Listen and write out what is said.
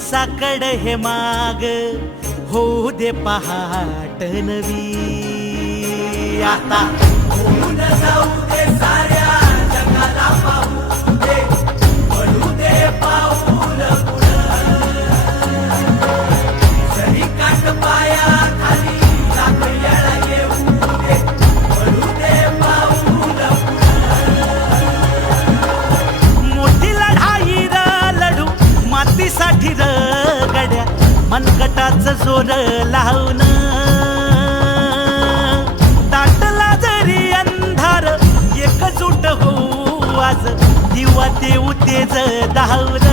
साकड हे माग होऊ दे पहाट नवी आता होऊन जाऊ दे साऱ्या जगाला पाहू दे पडू दे पाऊल जरी काट पाया खाली सापड्याला येऊ दे पडू दे पाऊल मोठी लढाई र लढू मातीसाठी र गड्या मनगटाचं जोर लावून दाटला जरी अंधार एकजूट होऊ आज दिवा देऊ तेज धावून